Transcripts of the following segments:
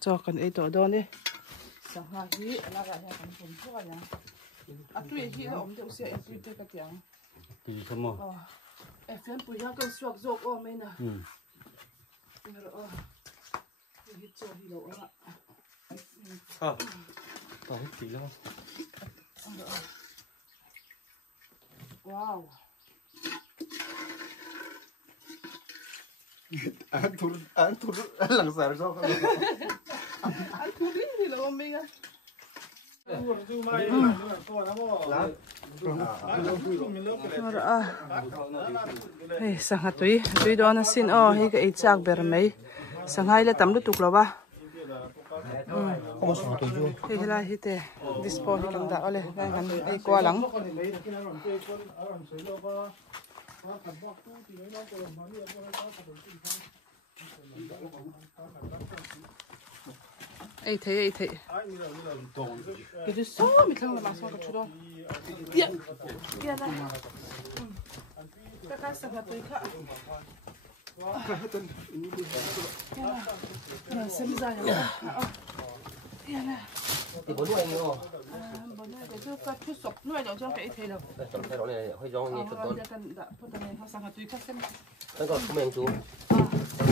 cho cần ấy tổ đó đi chẳng hạn gì là cái này cần dùng thuốc này à tuy khi ông đều sẽ tuy cái tiếng thì sao mà em phim bùi hàng cần suộc dọc ôm ấy nè hít cho hít lộ ạ tao hít kỹ lắm wow anh thua anh lằng xả sao không anh thua đi thì là ông mình à hey sang hạt túi đó nó xin hi cái chạc bể mấy sang hai là tắm được tục lo ba hi là hi te dispose hi cầm đạo lên ngay ngắn ai qua lắng ấy thế cái thứ số mình thằng là sao cái chỗ đó tiền tiền này các sản phẩm tôi khác xem ra rồi tiền này thì bố nuôi anh nữa bố nuôi cái thứ phát thuốc sọc nuôi cho cái thế đâu trong cái đó này hơi gió nghe tuần họ sản phẩm tôi khác xem cái còn không mình chú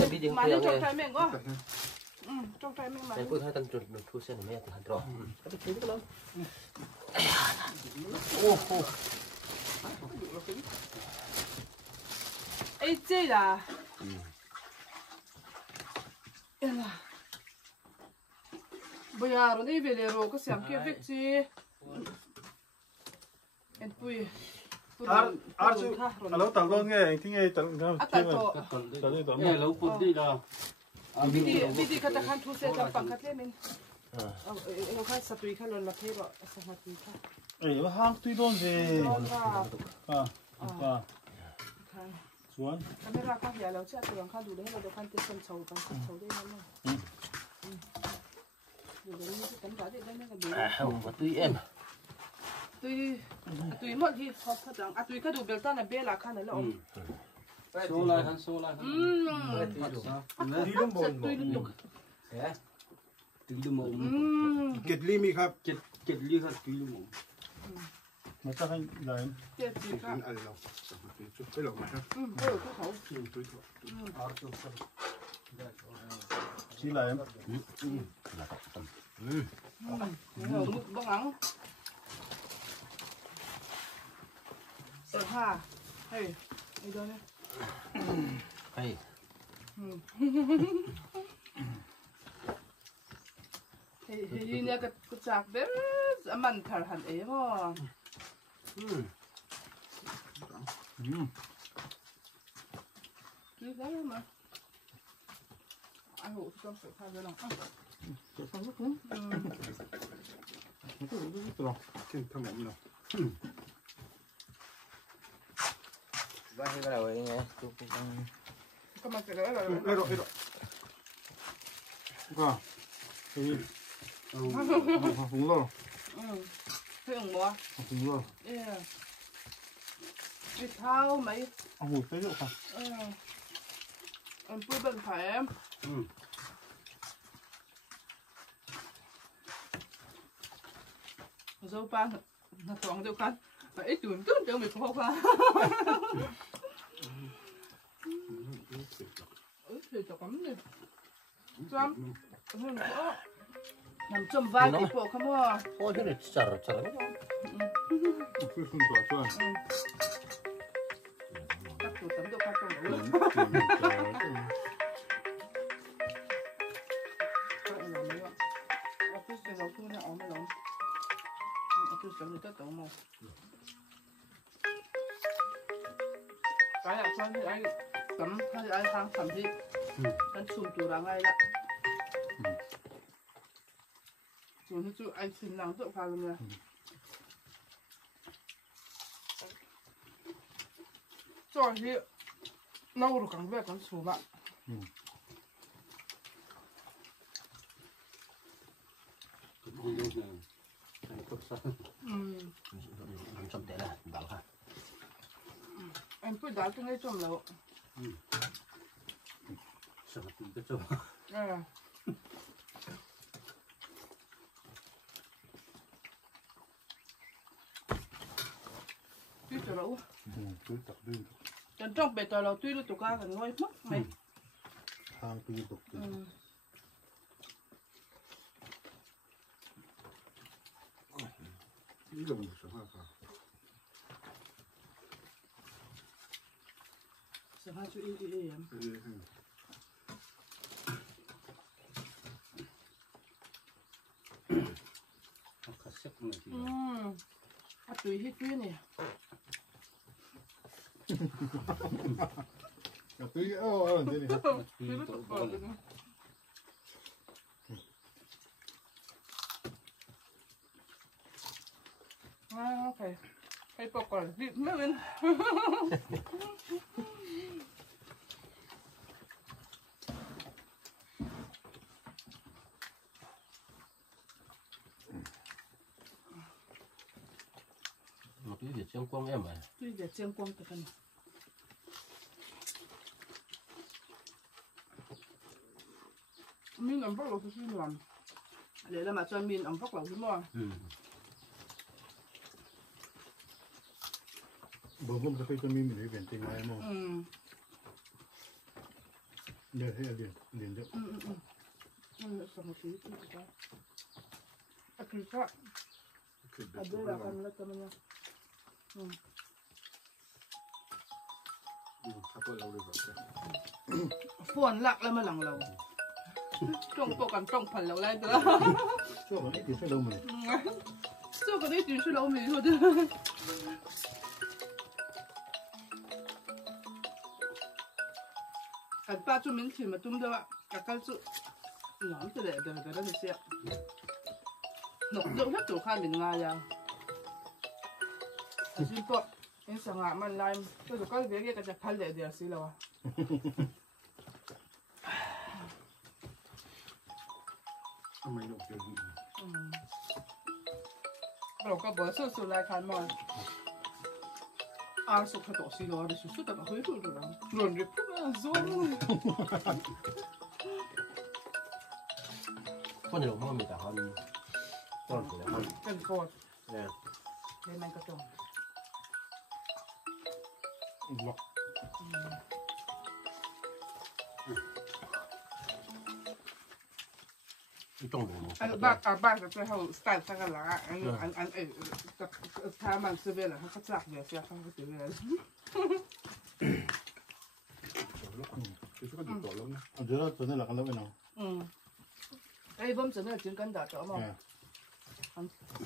em biết đi mà nó trong trái mình quá trong trái mình mà em cứ hai tân chuẩn được thu sen mẹ thì hẳn rồi cái thứ cái đó ấy chơi là bây giờ rồi đi về rồi có xem kia việc gì em vui Arju, alo tao con nghe, anh nghe tao nghe lâu phút đi đó Bidi kata kan thu se tam pangkat le min em khai satui kha lon la thei ro sa hatui kha nó hang tui don về chuan camera kha ya lo cha tu kha du le lo kan te sen chau kan chau de no du le ni kan da de na ka không có tùy em tui mất hi khó dang tui ka du bel ta na be la kha na lo số lại hắn số lại đi đông bồn tùy đúng không kết ly miครับ kết ly khác tùy đúng không mà chắc anh lại kết gì kha anh ăn lòng cái lòng mà cái khẩu chỉ là em mức bông ắng sợ ha hey đi đâu nhá hay thì nè cái chạc bé mình thở hẳn ấy mà cứ thế mà ai hộ cho sợi pha ra nào sợi pha rất lớn rồi trên thằng mẹ nào vai cái đầu ấy nghe chú có mà cái đó là đây rồi thì không lo thấy không bò không lo đi thao mấy ông ngồi tới độ không em bữa bên phải em dâu ba nó toàn dâu cắn ít tuổi chút cho mình không qua thì cho cắm đi chăm hơn nữa nằm trong vai thì bộ không mua thôi thế này chả cứ không tỏa cho các tủ tắm đồ khác trong đó office cái dầu thu này ổn mới lắm office cái gì tất cả mà cái là cho thì anh cắm hay anh sang thẩm đi anh chụp tủ ra ngay đó chụp chú anh xin làm tự pha luôn nha cho thì nấu được cắn về con số bạn chậm thế này bảo ha em cứ đá cái ngay trong lẩu sao mà tùy cái chỗ tuy cho lâu cứ tập đi chân trong bề tờ lâu tuy được tụi ca gần ngồi mất mày hàng cứ tục đi làm sao hả sao hai chú ý em Khát sức này thì tùy hết tuy nè tuy thế này tuy được tụi ca ok hay bọc còn vịt nữa lên một cái việc trong quang em à tuy để chiên quang từ phần mình làm bóc lẩu thì làm để làm mà cho mình làm bóc lẩu thì mua bữa hôm sau khi con mình lấy biển tình ngoài mà liền hay liền được sama tí kita kita ada lah kan lah temannya apa lau được phun lạc là mà lằng lầu trông bộ còn trông phần lầu lại nữa cho cái này sẽ đâu mình cho cái này tiền sẽ lâu mình thôi chứ cái ba chú mình thì mà chúng đâu ạ cái chú nhóm từ để cái đó mình sẽ nộp đâu hết chỗ khai mình ngay à xin bộ em sang ngã mà lại tôi được cái việc cái phải để điều gì đâu à mày nộp tiền rồi có bữa sơ lại khai mà à số cái đồ gì đó thì số đó hơi rồi đó rồi đi phun rồi con này nó mình cả hơn con của nó hơn cần cột nè lên này cái trồng lọc trong đường anh ba cái họ style sang cái lá anhถ้ามันซื้อไปแล้วเขาจักเดี๋ยวเสียเขาซื้อไปแล้ว cái số cái tổ lắm ở dưới đóตัวนี้หลักกันแล้วไอ้น้องไอ้บ่มจะเนี่ยจึงกันดาจ้ะมั้ง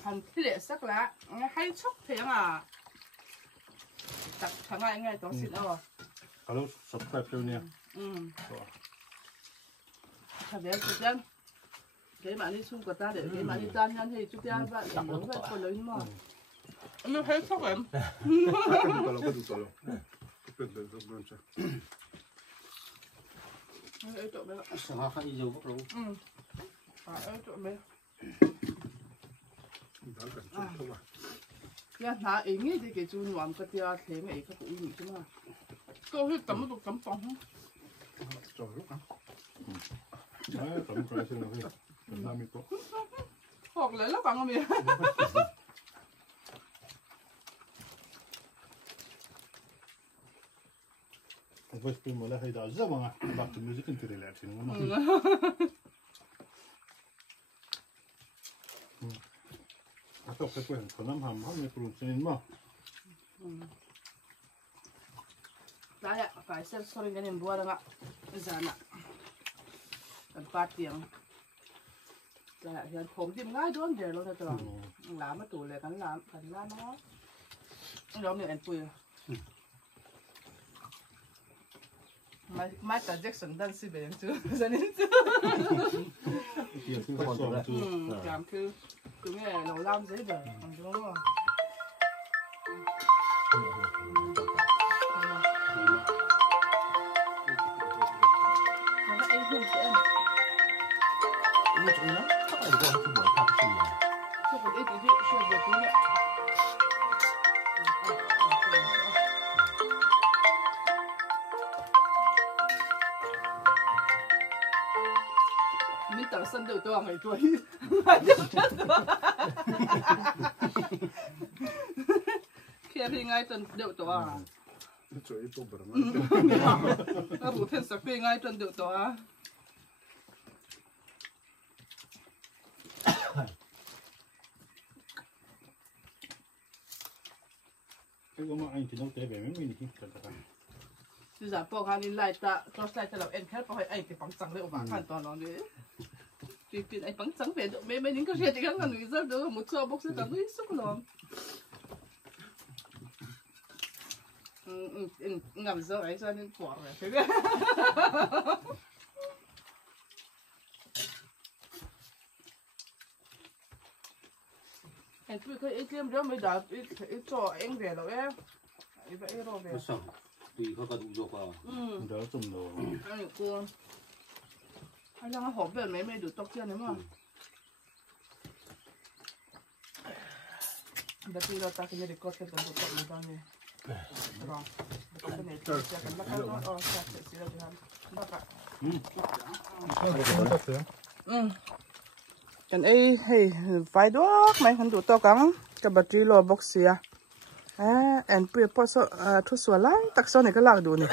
หันที่เหลือสักละให้ชกเพียงอ่ะตักทางไงต้องสิเอา kalau subscribe channel nya ถ้าเดี๋ยวจะจังเดี๋ยวมานี่ชุ่มกับตาเดี๋ยวมานี่จานยันให้จุดยาบ้านหลงไปคนเลยมั้งไม่ให้ชกเอ็ม cái tổ lắm cái tổ lắmเอ้ยจบไปแล้ว sao mà phải yêu bốc lẩuเอ้ยจบไป đó cần chút không à 呀，那应该这个就玩个点甜的，个不容易嘛。都是怎么都咁放。cho lúc đó đấy tầm cái xin là gì tầm 50 tổ 學嚟啦，放我面。Pues primo la hay da zaman bak müzik intireler senin ama. Atau kekuatan konam ham ne kurun senin ma. Saya phải xem soi cái niềm vui đó ạ. Giờ nè. Cần phát tiếng. Giờ hiệnผมจิ้มง่ายด้วยเดี๋ยวเราจะลองล้างมาตู่เลยกันล้างเนาะเราเนี่ยแอนปุยไม่แต่แจ็คสันดันสิเบนจูสันนิษฐาน Tiền cứ còn rồi. การคือเนี่ยเราล้างใช่ไหมมันจะรู้ว่าแล้วไอ้หุ่นเอ็ม nó chỗ nó chắc là do cái buổi học sinh này ช่วยคนไอ้ที่ช่วยแบบนี้mình tự sân tự tôi ngày tuổi เคลียร์พี่ง่ายจนเดี๋ยวตัว ช่วยตัวบรม ถ้ารู้เทนสักพี่ง่ายจนเดี๋ยวตัว cái mà anh thì nó tế về mấy mình thì cần phải ที่จะพวกเขานี่ไล่ตาตัวใส่แต่เราเอ็นแค่พอให้ไอ้ที่ปังสังเลยออกมาขั้นตอนเราเนี่ยกินไอ้ปังสังเป็นไม่นิ่งก็เสียจริงกันหนุ่ยซะเดี๋ยวมุดซัวบ็อกซ์กันด้วยสุกลมงามซะไอ้ซะนี่ปวดเลยไอ้พี่เคยไอ้เทียมเรื่องไม่ได้ไอ้จ่อเองเดี๋ยวเราไอ้แบบไอ้รอเดี๋ยว nó xong tùyเขาก็ดูโยกอ่ะ เดี๋ยวจุ่มโด อันนี้กูอันนี้มันหอมแบบไม่ดูตกเตี้ยนี่มั้งเดี๋ยวที่เราตักนี่ดีก็จะต้องตกในบ้านนี่รอเดี๋ยวนี้จะกันแล้วก็อ๋อจะเสร็จแล้วจะทำบ้าปะกันไอ้ให้ไฟดวกไหมคันดูตัวกังกับแบตเตอรี่รอบ็อกเซียแอนเปรียบพอสทุสวนไล่ตักโซนนี่ก็ลากดูนี่